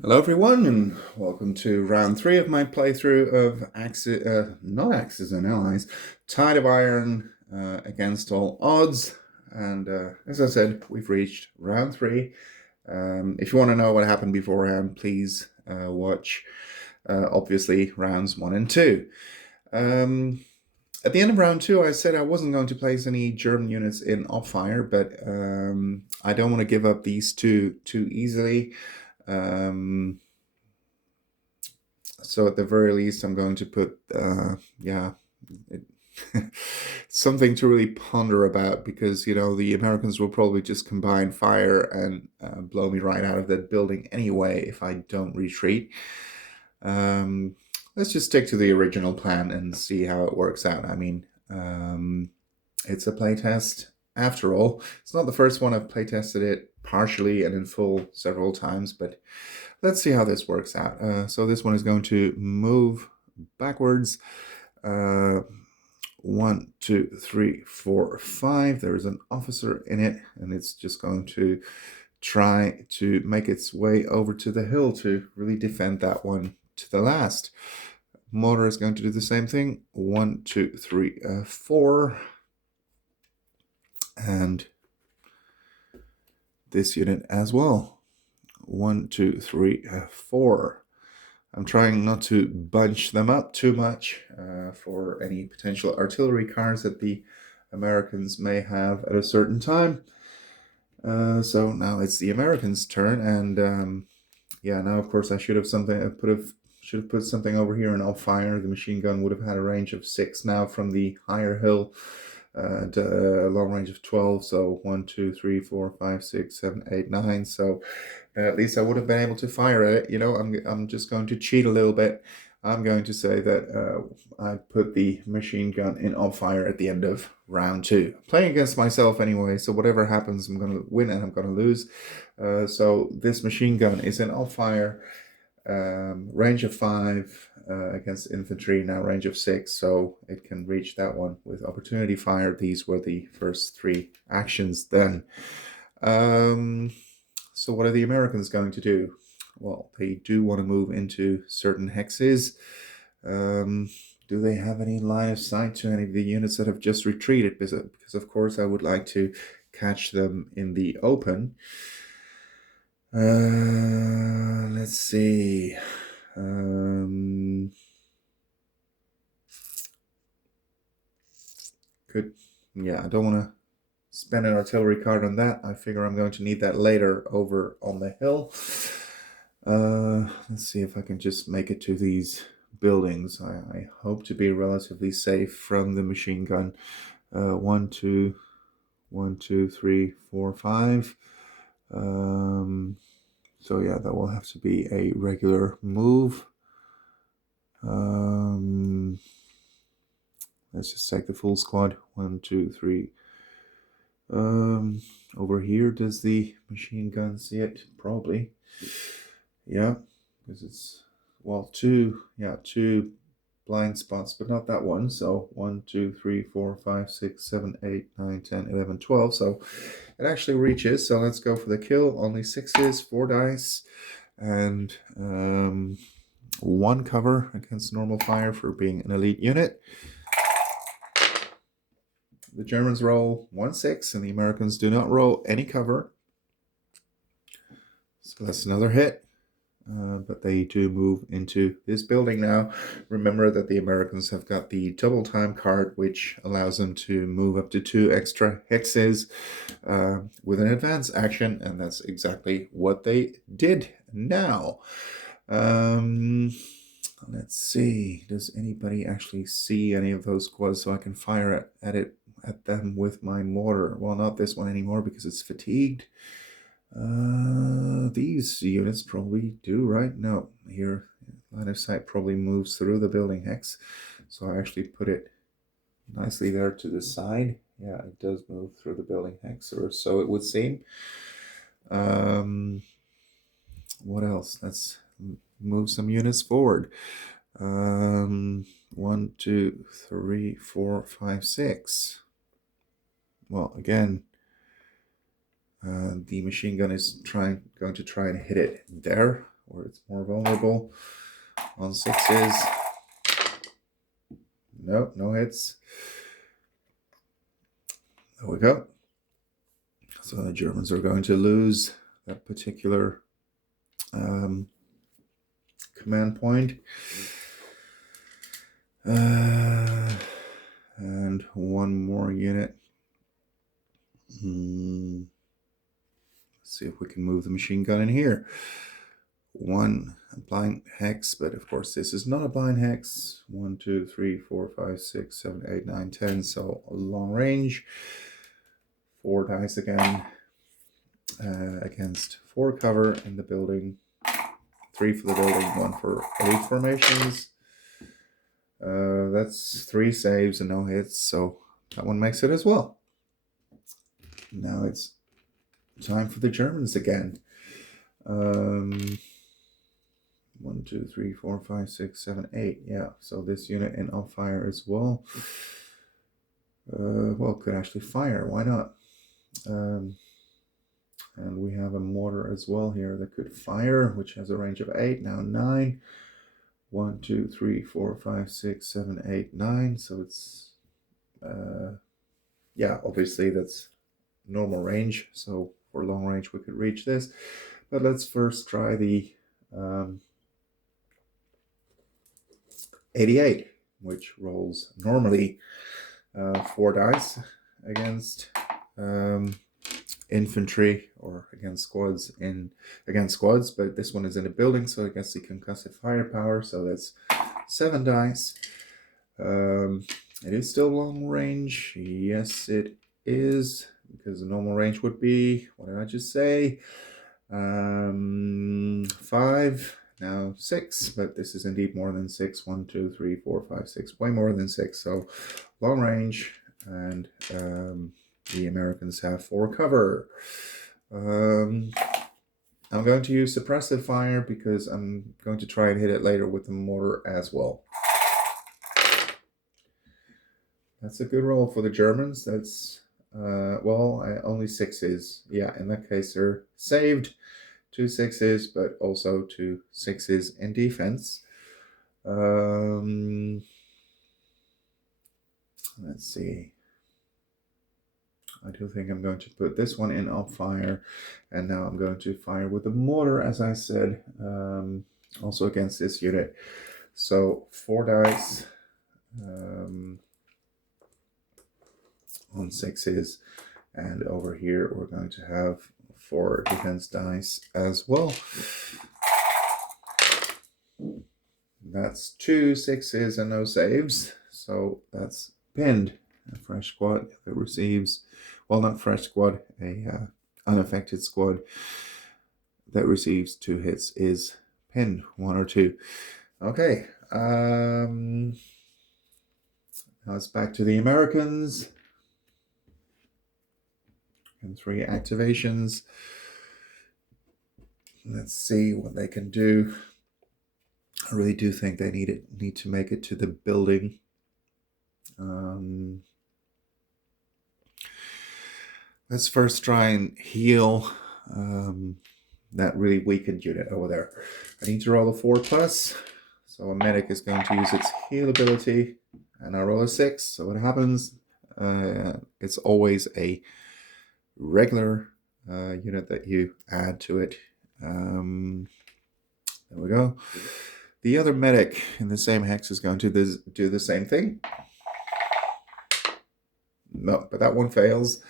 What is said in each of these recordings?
Hello everyone and welcome to round 3 of my playthrough of not Axis and Allies, Tide of Iron Against All Odds. And as I said, we've reached round 3. If you want to know what happened beforehand, please watch, obviously, rounds 1 and 2. At the end of round 2, I said I wasn't going to place any German units in Opfire, but I don't want to give up these two too easily. So at the very least, I'm going to put, it, something to really ponder about, because, the Americans will probably just combine fire and blow me right out of that building anyway if I don't retreat. Let's just stick to the original plan and see how it works out. I mean, it's a playtest after all. It's not the first one. I've playtested it partially and in full several times, but let's see how this works out. So this one is going to move backwards. 1, 2, 3, 4, 5. There is an officer in it, and it's just going to try to make its way over to the hill to really defend that one to the last. Mortar is going to do the same thing. 1, 2, 3, 4. And this unit as well. 1, 2, 3, 4. I'm trying not to bunch them up too much for any potential artillery cars that the Americans may have at a certain time. So now it's the Americans' turn, and now of course I should have put something over here in Opfire. The machine gun would have had a range of 6 now from the higher hill. A long range of 12, so 1, 2, 3, 4, 5, 6, 7, 8, 9. So at least I would have been able to fire at it. I'm just going to cheat a little bit. I'm going to say that I put the machine gun in Opfire at the end of round 2. Playing against myself anyway, so whatever happens, I'm going to win and I'm going to lose. So this machine gun is in Opfire. Range of 5 against infantry, now range of 6, so it can reach that one with opportunity fire. These were the first 3 actions then. So what are the Americans going to do? Well, they do want to move into certain hexes. Do they have any line of sight to any of the units that have just retreated? Because of course I would like to catch them in the open. Let's see. I don't want to spend an artillery card on that. I figure I'm going to need that later over on the hill. Let's see if I can just make it to these buildings. I hope to be relatively safe from the machine gun. 1, 2, 1, 2, 3, 4, 5. So yeah, that will have to be a regular move. Let's just take the full squad. 1, 2, 3. Over here, does the machine gun see it? Probably. Yeah, because it's, well, two blind spots, but not that one. So 1, 2, 3, 4, 5, 6, 7, 8, 9, 10, 11, 12. So it actually reaches. So let's go for the kill. Only 6s, 4 dice, and 1 cover against normal fire for being an elite unit. The Germans roll 1, 6, and the Americans do not roll any cover. So that's another hit. But they do move into this building now. Remember that the Americans have got the double time card, which allows them to move up to 2 extra hexes with an advance action, and that's exactly what they did now. Let's see. Does anybody actually see any of those squads so I can fire at them with my mortar? Well, not this one anymore because it's fatigued. These units probably do, right? No, here, line of sight probably moves through the building hex. So I actually put it nicely there to the side. Yeah, it does move through the building hex, or so it would seem. What else? Let's move some units forward. 1, 2, 3, 4, 5, 6. Well, again, the machine gun is going to try and hit it there. where it's more vulnerable. On 6s. Nope, no hits. There we go. So the Germans are going to lose that particular command point. And one more unit. Let's see if we can move the machine gun in here. One blind hex, but of course this is not a blind hex. 1, 2, 3, 4, 5, 6, 7, 8, 9, 10. So long range. 4 dice again. Against 4 cover in the building. 3 for the building, 1 for elite formations. That's 3 saves and no hits, so that one makes it as well. Now it's time for the Germans again. 1, 2, 3, 4, 5, 6, 7, 8. Yeah, so this unit in on fire as well. Well, could actually fire. Why not? And we have a mortar as well here that could fire, which has a range of 8. Now 9. 1, 2, 3, 4, 5, 6, 7, 8, 9. So it's yeah, obviously that's normal range. So for long range we could reach this. But let's first try the 88, which rolls normally 4 dice against infantry or against squads, but this one is in a building, so I guess the concussive firepower, so that's 7 dice. It is still long range. Yes, it is, because the normal range would be, what did I just say? 5, now 6, but this is indeed more than 6. 1, 2, 3, 4, 5, 6, way more than 6. So long range, and the Americans have 4 cover. I'm going to use suppressive fire because I'm going to try and hit it later with the mortar as well. That's a good roll for the Germans. That's, well, only 6s. Yeah, in that case, they're saved. 2 6s, but also 2 6s in defense. Let's see. I do think I'm going to put this one in on fire, and now I'm going to fire with the mortar, as I said, also against this unit. So 4 dice on 6s, and over here we're going to have 4 defense dice as well. That's 2 6s and no saves, so that's pinned. A fresh squad that receives, well, not fresh squad, a unaffected squad that receives 2 hits is pinned, 1 or 2. Okay, now it's back to the Americans. And 3 activations. Let's see what they can do. I really do think they need to make it to the building. Let's first try and heal that really weakened unit over there. I need to roll a 4+, so a medic is going to use its heal ability, and I roll a 6. So what happens? It's always a regular unit that you add to it. There we go. The other medic in the same hex is going to do the same thing. No, but that one fails.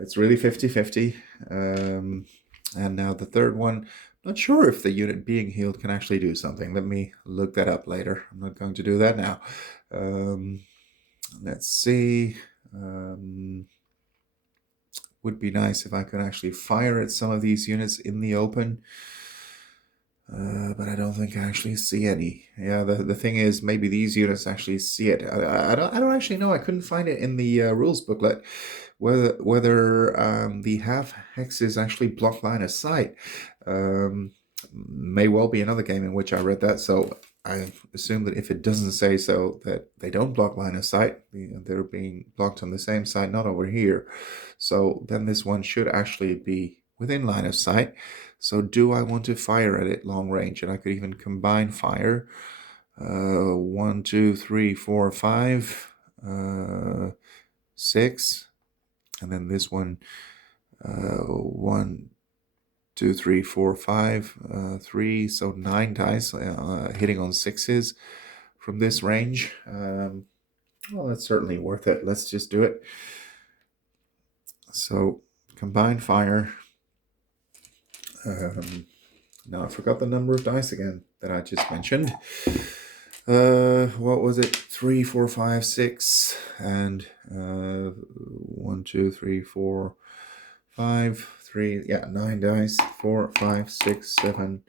It's really 50-50. And now the third one, not sure if the unit being healed can actually do something. Let me look that up later. I'm not going to do that now. Let's see. Would be nice if I could actually fire at some of these units in the open. But I don't think I actually see any. Yeah, the thing is, maybe these units actually see it. I don't actually know. I couldn't find it in the rules booklet whether the half hexes actually block line of sight. May well be another game in which I read that, so I assume that if it doesn't say so, that they don't block line of sight. They're being blocked on the same side, not over here. So then this one should actually be within line of sight. So do I want to fire at it long range? And I could even combine fire. 1, 2, 3, 4, 5, 6, and then this one, 1, 2, 3, 4, 5, 3, so 9 dice hitting on 6s from this range. Well, that's certainly worth it. Let's just do it. So combine fire. Now I forgot the number of dice again that I just mentioned. What was it? 3, 4, 5, 6, and 1, 2, 3, 4, 5, 3. Yeah, 9 dice. 4, 5, 6, 7,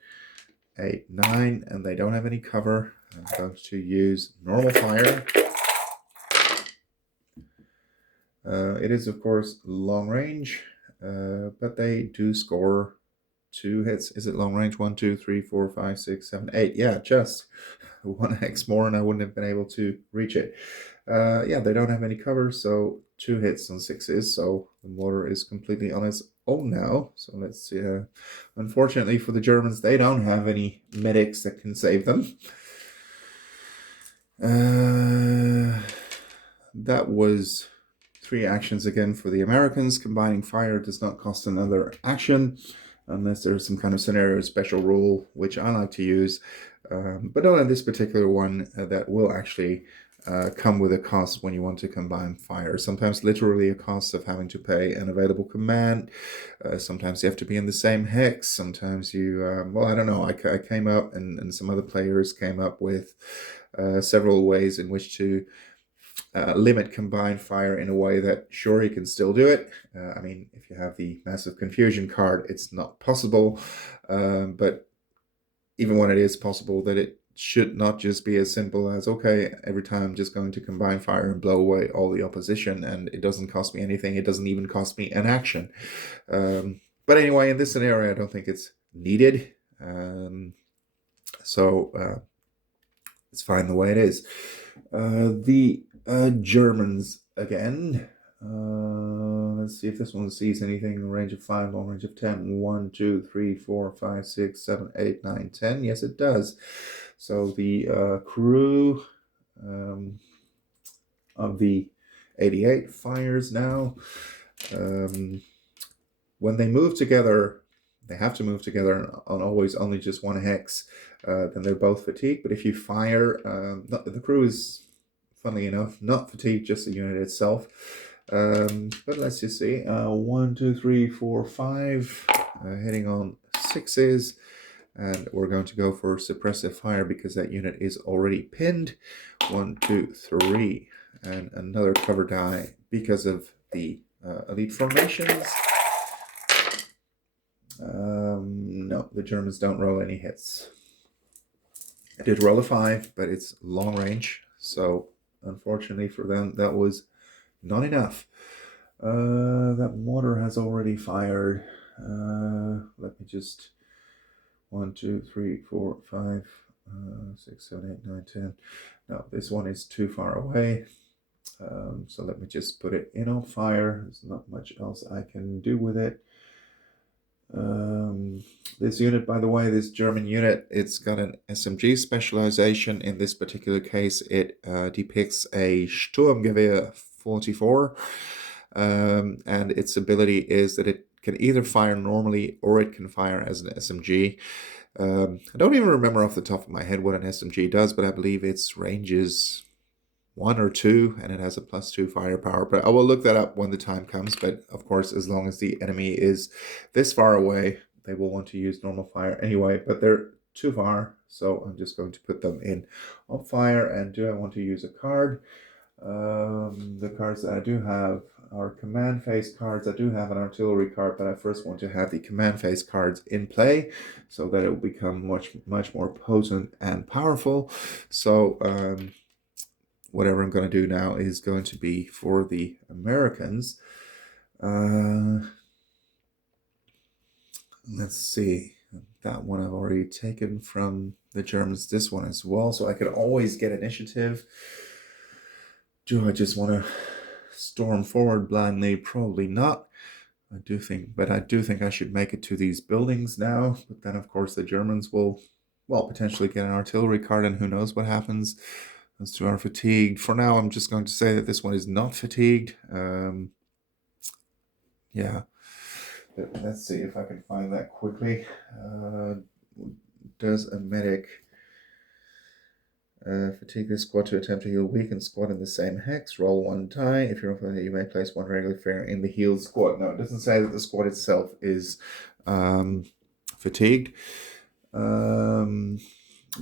8, 9, and they don't have any cover. I'm going to use normal fire. It is, of course, long range, but they do score 2 hits. Is it long range? 1, 2, 3, 4, 5, 6, 7, 8. Yeah, just 1 hex more, and I wouldn't have been able to reach it. Yeah, they don't have any cover, so 2 hits on 6s. So the mortar is completely on its own now. So let's see. Unfortunately for the Germans, they don't have any medics that can save them. That was 3 actions again for the Americans. Combining fire does not cost another action unless there's some kind of scenario special rule, which I like to use, but not in this particular one. That will actually come with a cost when you want to combine fire. Sometimes literally a cost of having to pay an available command. Sometimes you have to be in the same hex. Sometimes you, well, I don't know. I came up, and some other players came up with several ways in which to limit combined fire in a way that, sure, you can still do it. I mean, if you have the Massive Confusion card, it's not possible. But even when it is possible, that it should not just be as simple as, okay, every time I'm just going to combine fire and blow away all the opposition, and it doesn't cost me anything. It doesn't even cost me an action. But anyway, in this scenario, I don't think it's needed. So it's fine the way it is. The Germans again. Let's see if this one sees anything in the range of 5, long range of 10. 1, 2, 3, 4, 5, 6, 7, 8, 9, 10. Yes, it does. So the crew of the 88 fires now. When they move together, they have to move together on always only just 1 hex. Then they're both fatigued. But if you fire, the crew is, funnily enough, not fatigued, just the unit itself. But let's just see. 1, 2, 3, 4, 5. Hitting on 6s. And we're going to go for suppressive fire because that unit is already pinned. 1, 2, 3. And another cover die because of the elite formations. No, the Germans don't roll any hits. I did roll a 5, but it's long range. So unfortunately for them, that was not enough. That mortar has already fired. Let me just 1, 2, 3, 4, 5, 6, 7, 8, 9, 10. No, this one is too far away. So let me just put it in on fire. There's not much else I can do with it. This unit, by the way, this German unit, it's got an SMG specialization. In this particular case, it depicts a Sturmgewehr 44, and its ability is that it can either fire normally or it can fire as an SMG. I don't even remember off the top of my head what an SMG does, but I believe its range is 1 or 2, and it has a +2 firepower. But I will look that up when the time comes. But of course, as long as the enemy is this far away, they will want to use normal fire anyway. But they're too far, so I'm just going to put them in on fire. And do I want to use a card? The cards that I do have are command phase cards. I do have an artillery card, but I first want to have the command phase cards in play so that it will become much more potent and powerful. So whatever I'm going to do now is going to be for the Americans. Let's see. That one I've already taken from the Germans. This one as well. So I could always get initiative. Do I just want to storm forward blindly? Probably not. I do think I should make it to these buildings now. But then, of course, the Germans will, well, potentially get an artillery card, and who knows what happens. Those two are fatigued. For now, I'm just going to say that this one is not fatigued. Yeah. Let's see if I can find that quickly. Does a medic fatigue this squad to attempt to heal weakened squad in the same hex? Roll one die. If you're not, you may place one regular figure in the healed squad. No, it doesn't say that the squad itself is fatigued.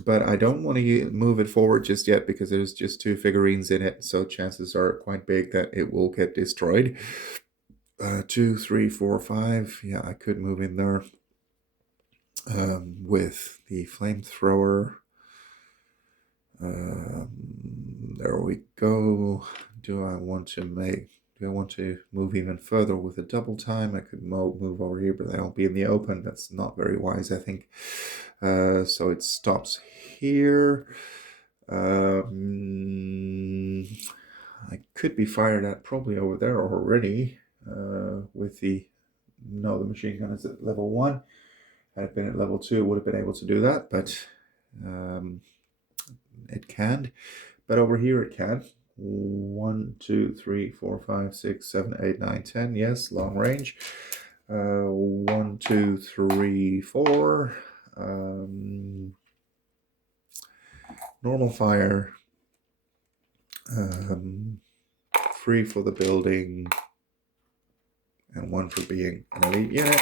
But I don't want to move it forward just yet because there's just two figurines in it, so chances are quite big that it will get destroyed. 2, 3, 4, 5. Yeah, I could move in there with the flamethrower. There we go. Do I want to move even further with a double time? I could move over here, but I'll be in the open. That's not very wise, I think. So it stops here. I could be fired at probably over there already with the machine gun is at level 1. Had it been at level 2, it would have been able to do that, but it can't. But over here it can. 1, 2, 3, 4, 5, 6, 7, 8, 9, 10. Yes, long range. 1, 2, 3, 4. Normal fire. 3 for the building. And 1 for being an elite unit.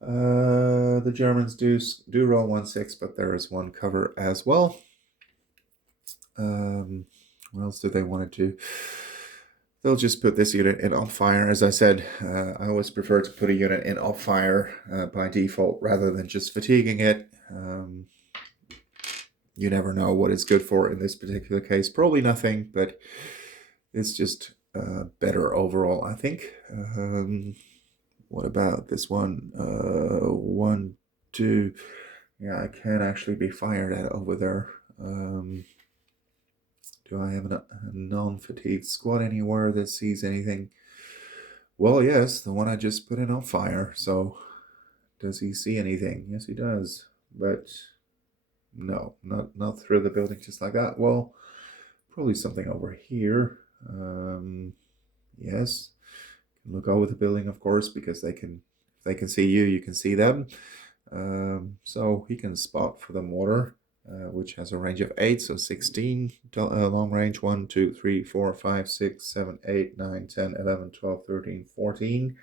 The Germans do roll 1/6, but there is 1 cover as well. What else do they want to do? They'll just put this unit in off fire. As I said, I always prefer to put a unit in off fire by default rather than just fatiguing it. You never know what it's good for in this particular case. Probably nothing, but it's just better overall, I think. What about this one? 1, 2. Yeah, I can actually be fired at over there. Do I have a non-fatigued squad anywhere that sees anything? Well, yes, the one I just put in on fire. So, does he see anything? Yes, he does. But no, not through the building just like that. Well, probably something over here. Yes. Look over the building, of course, because if they can see you, you can see them. So he can spot for the mortar, which has a range of 8, so 16 long range. 1, 2, 3, 4, 5, 6, 7, 8, 9, 10, 11, 12, 13, 14.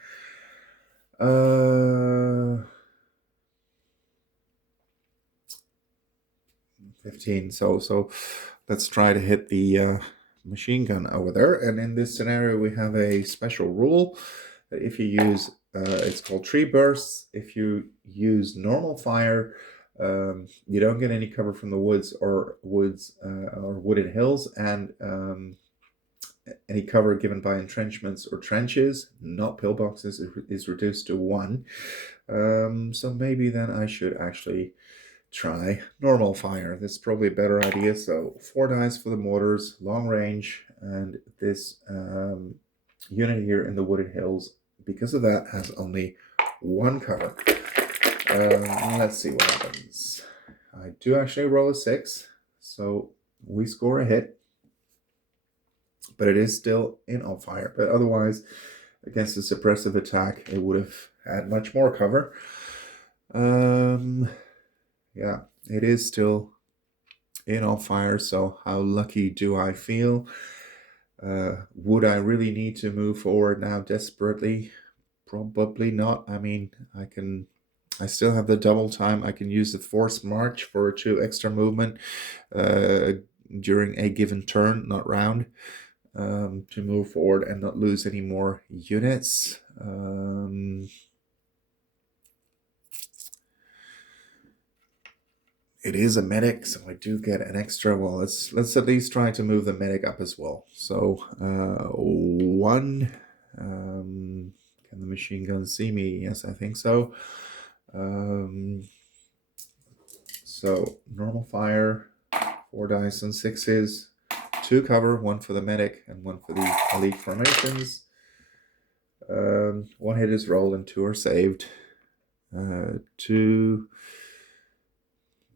15. So let's try to hit the machine gun over there. And in this scenario, we have a special rule that if you use, it's called tree bursts. If you use normal fire, you don't get any cover from the woods or wooded hills, and any cover given by entrenchments or trenches, not pillboxes, is reduced to 1. So maybe then I should actually try normal fire. This is probably a better idea. So 4 dice for the mortars, long range, and this unit here in the wooded hills, because of that, has only 1 cover. Let's see what happens. I do actually roll a 6, so we score a hit, but it is still in on fire. But otherwise, against a suppressive attack, it would have had much more cover. Yeah, it is still in on fire, so how lucky do I feel? Would I really need to move forward now desperately? Probably not. I mean, I still have the double time. I can use the forced march for 2 extra movement during a given turn, not round, to move forward and not lose any more units. It is a medic, so I do get an extra. Well, let's at least try to move the medic up as well. So 1. Can the machine gun see me? Yes, I think so. So normal fire, 4 dice and 6s, 2 cover, 1 for the medic and 1 for the elite formations. One hit is rolled and 2 are saved. 2.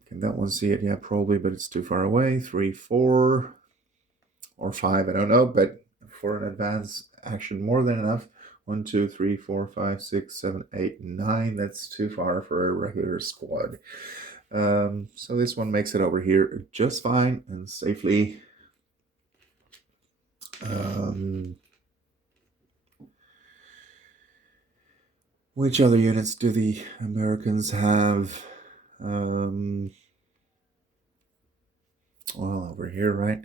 Can that one see it? Yeah, probably, but it's too far away. 3, 4, or 5, I don't know, but for an advanced action, more than enough. 1, 2, 3, 4, 5, 6, 7, 8, 9. That's too far for a regular squad. So this one makes it over here just fine and safely. Which other units do the Americans have? Well, over here, right?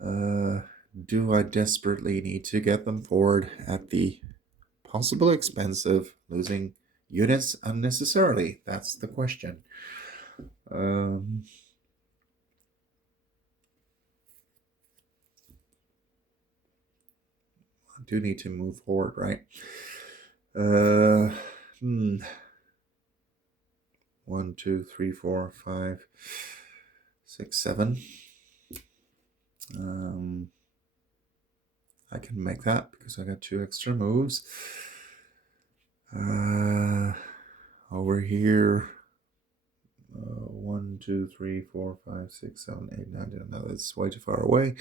Do I desperately need to get them forward at the possible expense of losing units unnecessarily? That's the question. I do need to move forward, right? 1, 2, 3, 4, 5, 6, 7. I can make that because I got 2 extra moves. Over here, 1, 2, 3, 4, 5, 6, 7, 8, 9, 10. No, that's way too far away.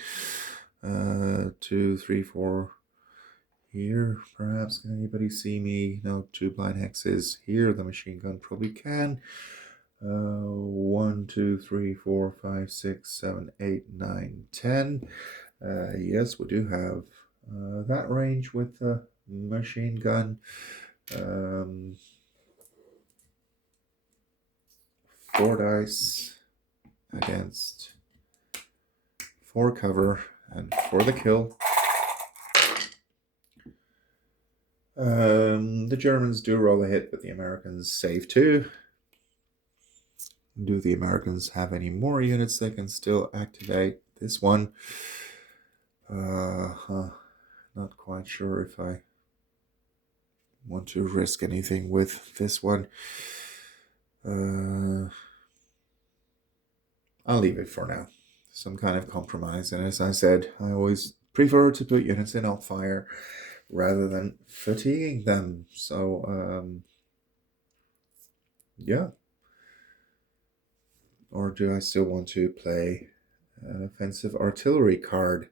2, 3, 4. Here, perhaps. Can anybody see me? No, 2 blind hexes. Here, the machine gun probably can. 1, 2, 3, 4, 5, 6, 7, 8, 9, 10. Yes, we do have that range with the machine gun. 4 dice against 4 cover and for the kill. The Germans do roll a hit, but the Americans save 2. Do the Americans have any more units they can still activate? This one. Not quite sure if I want to risk anything with this one. I'll leave it for now. Some kind of compromise. And as I said, I always prefer to put units in alt fire rather than fatiguing them. So, yeah. Or do I still want to play an offensive artillery card?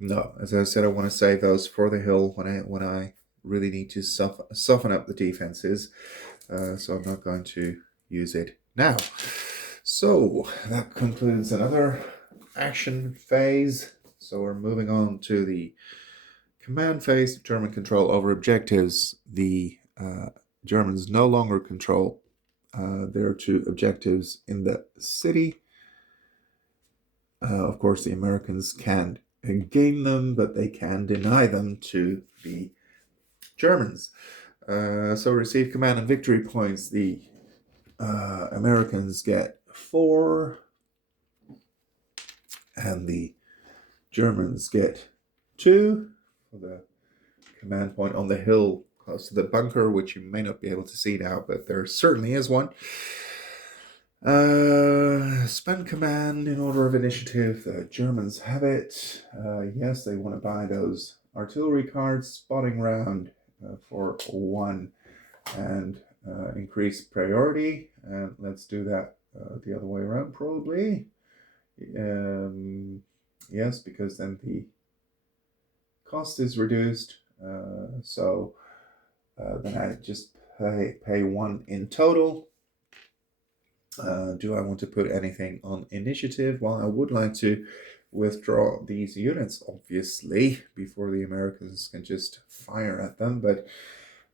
No, as I said, I want to save those for the hill when I really need to soften up the defenses. So I'm not going to use it now. So that concludes another action phase. So we're moving on to the command phase, determine control over objectives. The Germans no longer control their 2 objectives in the city. Of course, the Americans can gain them, but they can deny them to the Germans. So receive command and victory points. The Americans get 4, and the Germans get 2 for the command point on the hill close to the bunker, which you may not be able to see now, but there certainly is one. Spend command in order of initiative. The Germans have it. Yes, they want to buy those artillery cards, spotting round for 1, and increase priority. And let's do that the other way around, probably. Yes, because then the cost is reduced. So then I just pay 1 in total. Do I want to put anything on initiative? Well, I would like to withdraw these units, obviously, before the Americans can just fire at them. But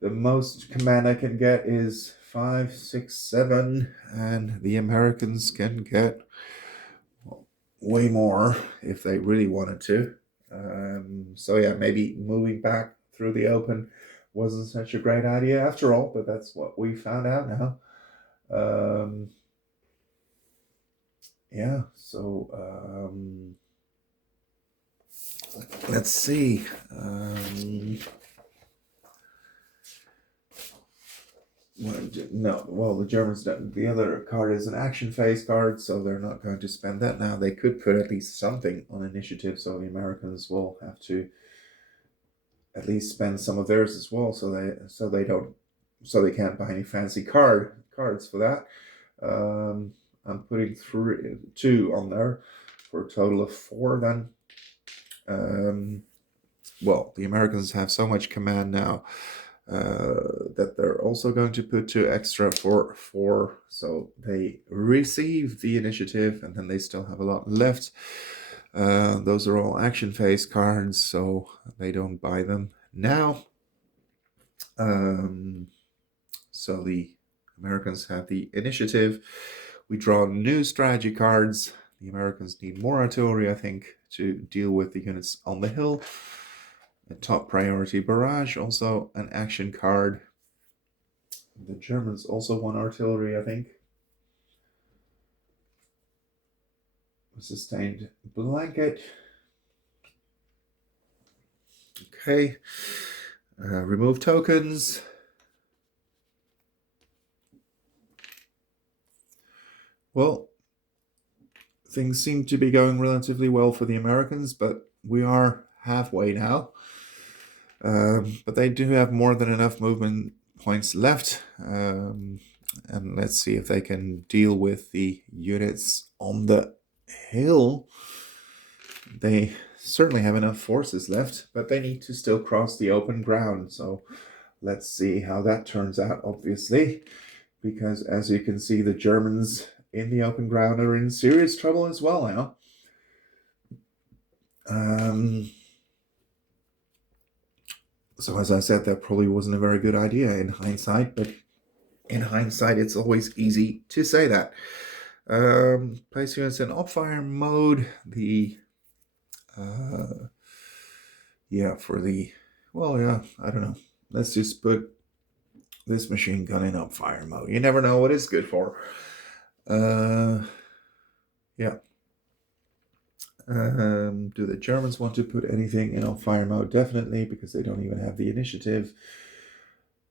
the most command I can get is 5, 6, 7, and the Americans can get way more if they really wanted to. So yeah, maybe moving back through the open wasn't such a great idea after all, but that's what we found out now. Yeah, so let's see. No, well, the Germans don't. The other card is an action phase card, so they're not going to spend that now. They could put at least something on initiative, so the Americans will have to at least spend some of theirs as well, so they can't buy any fancy cards for that. I'm putting two on there for a total of 4 then. Well, the Americans have so much command now that they're also going to put 2 extra for 4. So they receive the initiative and then they still have a lot left. Those are all action phase cards, so they don't buy them now. So the Americans have the initiative. We draw new strategy cards. The Americans need more artillery, I think, to deal with the units on the hill. A top priority barrage, also an action card. The Germans also want artillery, I think. A sustained blanket. Okay. Remove tokens. Well, things seem to be going relatively well for the Americans, but we are halfway now. But they do have more than enough movement points left. And let's see if they can deal with the units on the hill. They certainly have enough forces left, but they need to still cross the open ground. So let's see how that turns out, obviously, because as you can see, the Germans in the open ground are in serious trouble as well now. So as I said, that probably wasn't a very good idea in hindsight, but in hindsight, it's always easy to say that. Place units in op-fire mode. I don't know. Let's just put this machine gun in op-fire mode. You never know what it's good for. Yeah. Do the Germans want to put anything in op-fire mode? Definitely, because they don't even have the initiative.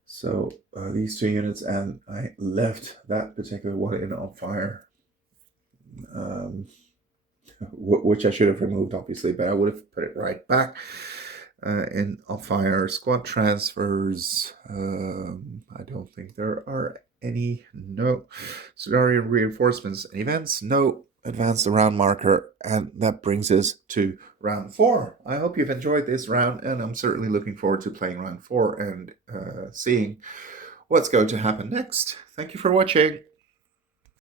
So these 2 units, and I left that particular one in op-fire, which I should have removed, obviously, but I would have put it right back in op-fire. Squad transfers. I don't think there are any. No. Solarian reinforcements and events. No. Advance the round marker, and that brings us to round 4. I hope you've enjoyed this round, and I'm certainly looking forward to playing round 4 and seeing what's going to happen next. Thank you for watching.